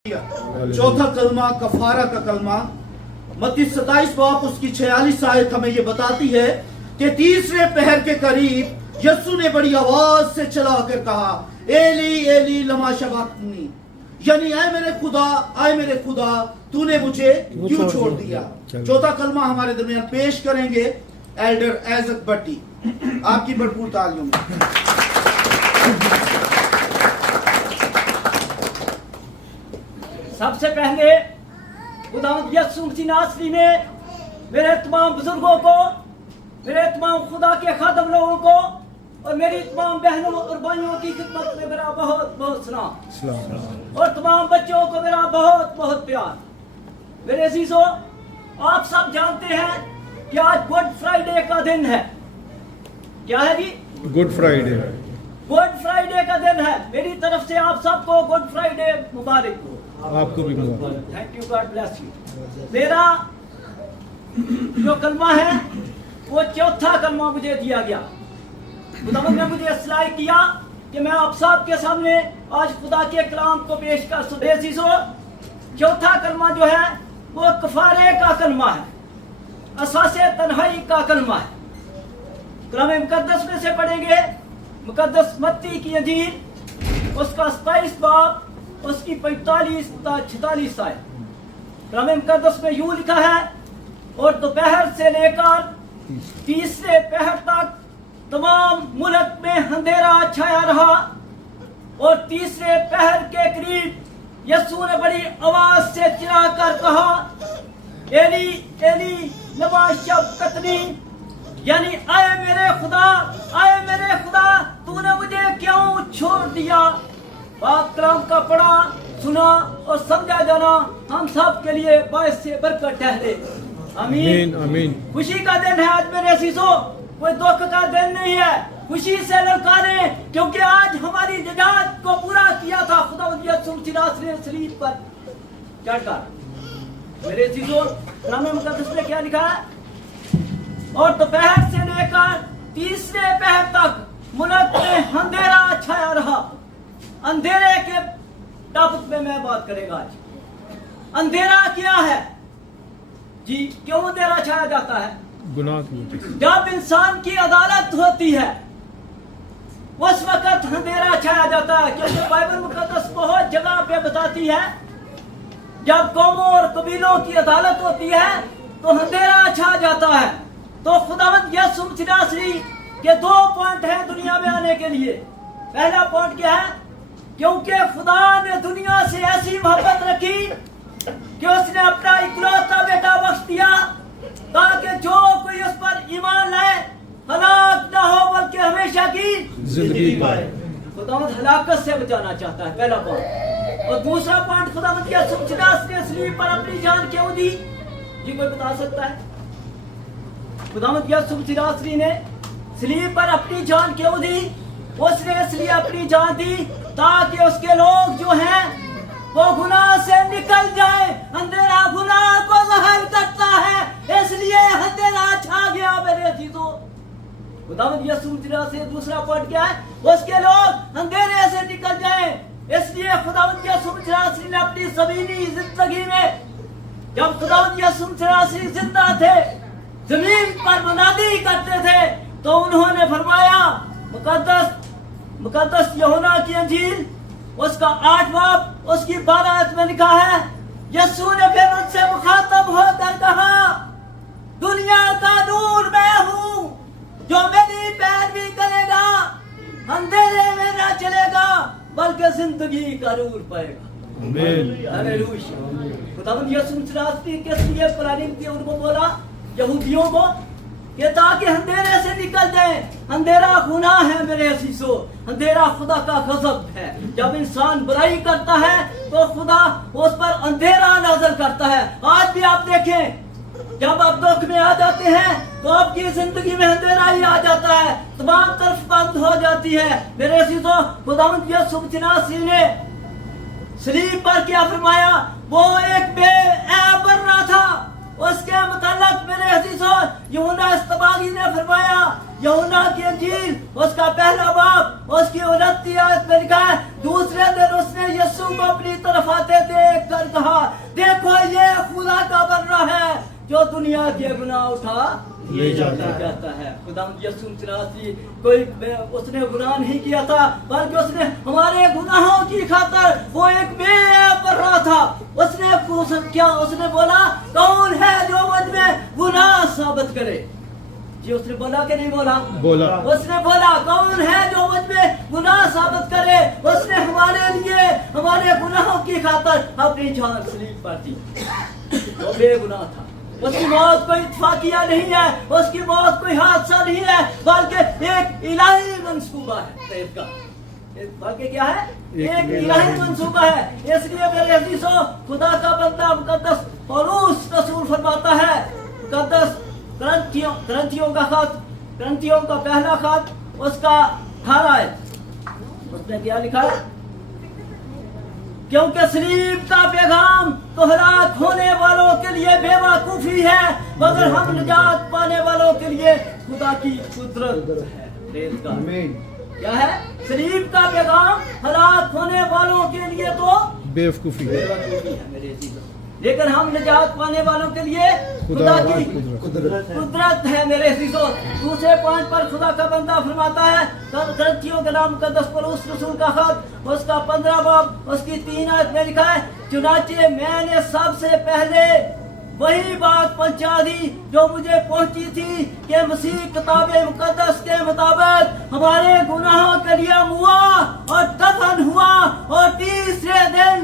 चौथा कलमा कफारा का कलमा मत्ती 27 बाब उसकी 46 आयत हमें ये बताती है कि तीसरे पहर के करीब यीशु ने बड़ी आवाज से चलाकर कहा, एली एली लमा शबक्तनी, यानी आए मेरे खुदा तूने मुझे क्यों छोड़ दिया। चौथा कलमा हमारे दरमियान पेश करेंगे एल्डर ऐजक भट्टी, आपकी भरपूर तालियों में। सबसे पहले खुदावंद यीशु मसीह नासरी में मेरे तमाम बुजुर्गों को, मेरे तमाम खुदा के खादम लोगों को और मेरी तमाम बहनों और भाइयों की खिदमत में मेरा बहुत बहुत सलाम और तमाम बच्चों को मेरा बहुत बहुत प्यार। मेरे अजीजों, आप सब जानते हैं कि आज गुड फ्राइडे का दिन है। क्या है जी? Good Friday. गुड फ्राइडे का दिन है। मेरी तरफ से आप सबको गुड फ्राइडे मुबारक हो। आपको भी मुबारक। Thank you, God bless you. मेरा जो कलमा है वो चौथा कलमा मुझे दिया गया। खुदावंद ने मुझे सलाह किया कि मैं आप सब के सामने आज खुदा के कलाम को पेश कर सकूं। चौथा कलमा जो है वो कफारे का कलमा है, असासे तन्हाई का कलमा है। कलाम मुकद्दस में से पढ़ेंगे मुकद्दस मत्ती की इंजील उसका 27 बाब उसकी 45-46 आयत। कलाम मुकद्दस में यूं लिखा है, और दोपहर से लेकर तीसरे पहर तक तमाम मुल्क में अंधेरा छाया रहा, और तीसरे पहर के करीब यीशु ने बड़ी आवाज से चिल्लाकर कहा, एली एली लमा शबक्तनी, यानी आए मेरे खुदा तूने मुझे क्यों छोड़ दिया। बात कलाम का पढ़ा, सुना और समझा जाना हम सब के लिए बायस से बरकत ठहरे। आमीन आमीन। खुशी का दिन है आज मेरे अजीजों, कोई दुख का दिन नहीं है। खुशी से ललकारे, क्योंकि आज हमारी निजात को पूरा किया था खुदावंद यीशु मसीह ने सलीब पर चढ़कर। मेरे अजीजों, कलाम मुकद्दस में क्या लिखा है, और दोपहर से लेकर तीसरे पहर तक मुल्क में अंधेरा छाया रहा। अंधेरे के टॉपिक में मैं बात करेगा आज। अंधेरा क्या है जी? क्यों अंधेरा छाया जाता है? गुनाह की वजह से। जब इंसान की अदालत होती है उस वक्त अंधेरा छाया जाता है, क्योंकि बाइबल मुकद्दस बहुत जगह पे बताती है जब कौमों और कबीलों की अदालत होती है तो अंधेरा छा जाता है। तो खुदावंद यीशु मसीह के 2 पॉइंट हैं दुनिया में आने के लिए। पहला पॉइंट क्या है? क्योंकि खुदा ने दुनिया से ऐसी मोहब्बत रखी कि उसने अपना इकलौता बेटा बख्श दिया, ताकि जो कोई उस पर ईमान लाए हलाक न हो बल्कि हमेशा की जिंदगी पाए। खुदावंद हलाकत से बचाना चाहता है, पहला पॉइंट। और दूसरा पॉइंट, खुदावंद यीशु मसीह ने सलीब पर अपनी जान क्यों दी? जी कोई बता सकता है? खुदावंद यीशु मसीह ने सलीब पर अपनी जान क्यों दी? उसने इसलिए अपनी जान दी ताकि उसके लोग जो हैं वो गुनाह से निकल जाए। अंधेरा गुनाह को ज़ाहिर करता है, इसलिए अंधेरा छा गया मेरे अजीजों। खुदावंद यीशु मसीह से दूसरा पॉइंट क्या है? उसके लोग अंधेरे से निकल जाएं, इसलिए खुदावंद यीशु मसीह ने अपनी ज़मीनी जिंदगी में, जब खुदावंद यीशु मसीह जिंदा थे, जमीन पर मुनादी करते थे, तो उन्होंने फरमाया, मुकद्दस यूहन्ना की इंजील उसका 8 बाब उसकी 12 आयत में लिखा है, यीशु ने फिर उनसे मुखातब होकर कहा, दुनिया का नूर मैं हूँ, जो मेरी पैरवी करेगा अंधेरे में न चलेगा बल्कि जिंदगी का नूर पाएगा। हालेलुया। खुदावंद यीशु मसीह के लिए पुरानी उनको बोला यहूदियों को कि ताकि अंधेरे से निकल जाए। अंधेरा गुनाह है मेरे अजीजों, अंधेरा खुदा का गज़ब है। जब इंसान बुराई करता है तो खुदा उस पर अंधेरा नाज़िल करता है। आज भी आप देखें, जब आप दुख में आ जाते हैं तो आपकी जिंदगी में अंधेरा ही आ जाता है, तमाम तरफ बंद हो जाती है। मेरे अजीजों, खुदावंद यीशु मसीह ने सलीब पर क्या फरमाया? वो एक बेऐब बना था। उसके मुताल्लिक मेरे अजीजों, यूहन्ना इस्तबागी ने फरमाया यूहन्ना की इंजील उसका पहला बाब उसकी 29 आयत में लिखा है, दूसरे दिन उसने यीशु को अपनी तरफ आते देख कर कहा, देखो ये खुदा का बंदा है जो दुनिया के गुनाह उठा ले जाता है। खुदा यीशु मसीह कोई उसने गुनाह नहीं किया था, बल्कि उसने हमारे गुनाहों की खातिर वो एक बेअब पर रहा था। उसने बोला, कौन है जो मुझ में गुनाह साबित करे? जी उसने बोला कि नहीं बोला? उसने बोला, कौन है जो मुझ में गुनाह साबित करे? उसने हमारे लिए हमारे गुनाहों की खातिर अपनी जान सलीब पर दी। वो बेगुनाह था, उसकी मौत कोई इत्तेफाकिया नहीं है, उसकी मौत कोई हादसा नहीं है, बल्कि एक इलाही मंसूबा है इसका। बल्कि क्या है? एक इलाही मंसूबा है। इसलिए मेरे अजीजों, खुदा का बंदा मुकद्दस पौलुस रसूल फरमाता है, मुकद्दस ग्रंथियों का पहला खत उसका 18 है, उसमें क्या लिखा है? क्योंकि सलीब का पैगाम तो हलाक होने वालों के लिए बेवकूफी है, मगर हम निजात पाने वालों के लिए खुदा की कुदरत है। क्या है? सलीब का पैगाम हलाक होने वालों के लिए तो बेवकूफी है मेरे अजीजों, लेकिन हम निजात पाने वालों के लिए खुदा की कुदरत है मेरे अजीजों। दूसरे पॉइंट पर खुदा का बंदा फरमाता है, ग्रंथियों के नाम मुकद्दस पौलुस रसूल का खत उसका 15 बाब उसकी 3 आयत में लिखा है, चुनाचे मैंने सबसे पहले वही बात पहुंचा दी जो मुझे पहुंची थी कि मसीह किताबे मुकद्दस के मुताबिक हमारे गुनाहों के लिए हुआ और दफन हुआ और तीसरे दिन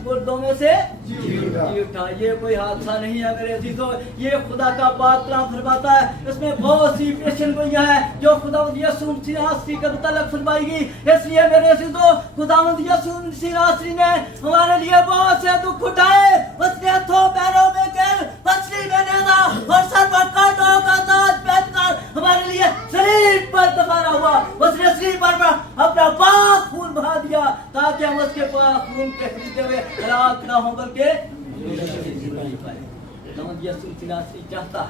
मुर्दों में से जी उठा। ये कोई हादसा नहीं है मेरे अजीजों, ये खुदा का पाक कलाम फरमाता है। इसमें बहुत सी पेशन गोइयां हैं जो खुदावंद यीशु मसीह के मुतालिक फरमाएगी। इसलिए मेरे अजीजों, खुदावंद यीशु मसीह ने हमारे लिए बहुत से दुख उठाए। उसने हथों पैरों में कैद, पसली में नेज़ा और सर पर कांटों का ताज पहनकर हमारे लिए सलीब पर दफना हुआ। उसने सलीब पर अपना पाक खून बहा दिया ताकि हम उसके पाक खून के खरीदे हुए हलाक ना हो बल्कि यीशु मसीह चाहता है,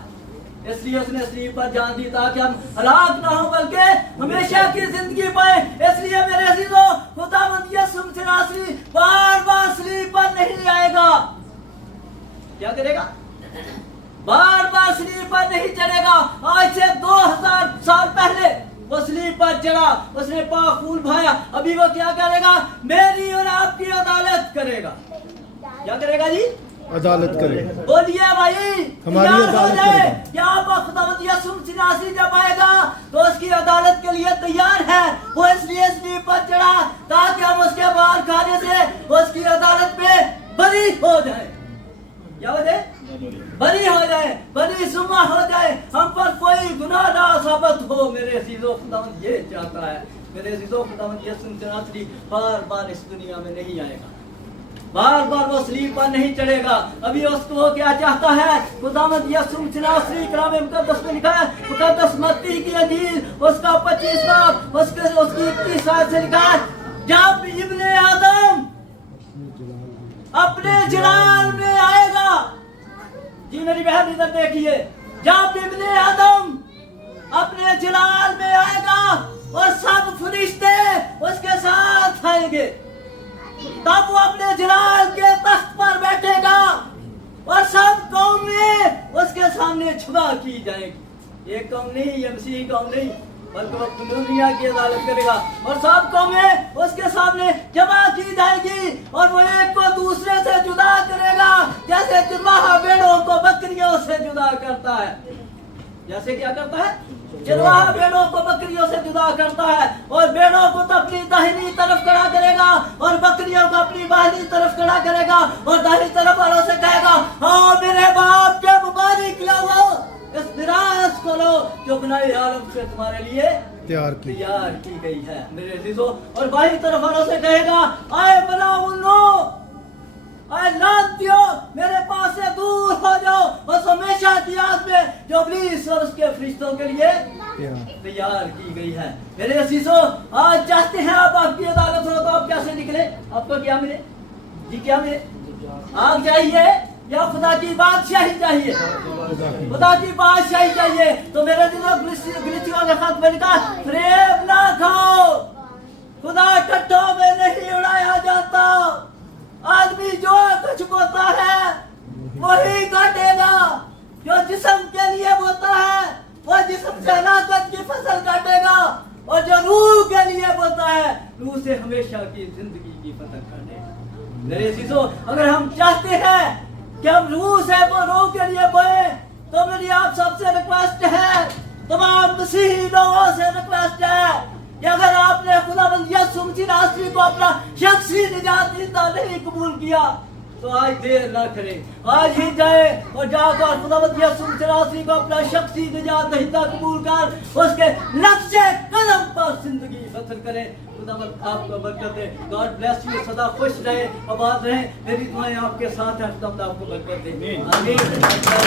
इसलिए उसने सलीब पर जान दी ताकि हम हलाक ना हो बल्कि हमेशा की जिंदगी पाए। इसलिए मेरे अजीजों, खुदावंद यीशु मसीह बार बार सलीब पर नहीं आएगा। क्या करेगा? बार बार सलीब पर नहीं चढ़ेगा। आज से 2000 साल पहले वो सलीब पर चढ़ा, उसने पाक खून बहाया। अभी वो क्या करेगा? मेरी और आपकी अदालत करेगा। क्या करेगा जी? अदालत करेगा। बोलिए भाई, हमारी अदालत करेगा। क्या खुदावंद यीशु मसीह जब आएगा तो उसकी अदालत के लिए तैयार है। वो इसलिए सलीब पर चढ़ा ताकि हम उसके बाहर खाने से उसकी अदालत में बरी हो जाए। क्या हो जाए? बरी हो जाए, बरी जुम्मा हो जाए, हम पर कोई गुनाह ना साबित हो। मेरे अजीजों, खुदावंद ये चाहता है। मेरे अजीजों, खुदावंद यीशु मसीह बार बार इस दुनिया में नहीं आएगा, बार बार वो सलीब पर नहीं चढ़ेगा। अभी उसको क्या चाहता है? खुदावंद यीशु मसीह कलाम मुकद्दस में लिखा है, मुकद्दस मत्ती की इंजील उसका 25 बाब उसकी 21 आयत से लिखा है, जब इब्ने आदम अपने जलाल में आएगा। जी मेरी बहन इधर देखिए, जब इब्ने आदम अपने जलाल में आएगा और सब फरिश्ते उसके साथ आएंगे, तब वो अपने जलाल के तख्त पर बैठेगा और सब कौमें उसके सामने छुपा की जाएगी। एक कौम नहीं, ये मसीह कौम नहीं, बल्कि वो दुनिया की अदालत करेगा और सब कौमें उसके सामने जमा की जाएगी और वो एक को दूसरे से जुदा करेगा, जैसे चरवाहा भेड़ों को बकरियों से जुदा करता है। जैसे क्या करता है? चरवाहा भेड़ों को बकरियों से जुदा करता है और भेड़ों को तो अपनी दाहिनी तरफ खड़ा करेगा और बकरियों को अपनी बाहिनी तरफ खड़ा करेगा और दाहिनी तरफ वालों से कहेगा, आओ मेरे बाप के मुबारक लो, इस निराश को लो जो बनाई आलम से तुम्हारे लिए तैयार की गई है। मेरे अजीजों, और बाही तरफ वालों से कहेगा, आए मलाउनो, आए लांतियों, मेरे पास से दूर हो जाओ, बस हमेशा की याद में जो इब्लीस और उसके फरिश्तों के लिए तैयार की गई है। मेरे अजीजों, आज चाहते हैं आप आपकी अदालत हो तो आप कैसे निकले? आपको क्या मिले? जी क्या मिले? आग चाहिए या खुदा की बादशाही चाहिए? खुदा की बादशाही चाहिए। तो मेरे दिनों गलीतियों के खत में लिखा, फरेब ना खाओ, खुदा टट्टों में नहीं उड़ाया जाता। आदमी जो कुछ बोता है वही काटेगा। जो जिस्म के लिए बोता है वो जिस्म से हलाकत की फसल काटेगा, और जो रूह के लिए बोता है रूह से हमेशा की जिंदगी की फसल काटेगा। मेरे अजीजों, अगर हम चाहते हैं कि हम रूह से रूह के लिए बोए, तो मेरी आप सबसे रिक्वेस्ट है, तमाम मसीही लोगों से रिक्वेस्ट है कि अगर आपने खुदावंद यीशु मसीह नासरी को अपना शख्सी निजात देता नहीं कबूल किया, तो आज देर ना करें, आज ही जाए और जाकर खुदावंद यीशु मसीह नासरी को अपना शख्सी निजात देता कबूल कर उसके नक्शे कदम पर जिंदगी बसर करें। खुदावंद आपको बरकत दे। God bless you. सदा खुश रहे, आबाद रहे। मेरी दुआएं आपके साथ हैं। खुदा आपको बरकत दे। आमीन।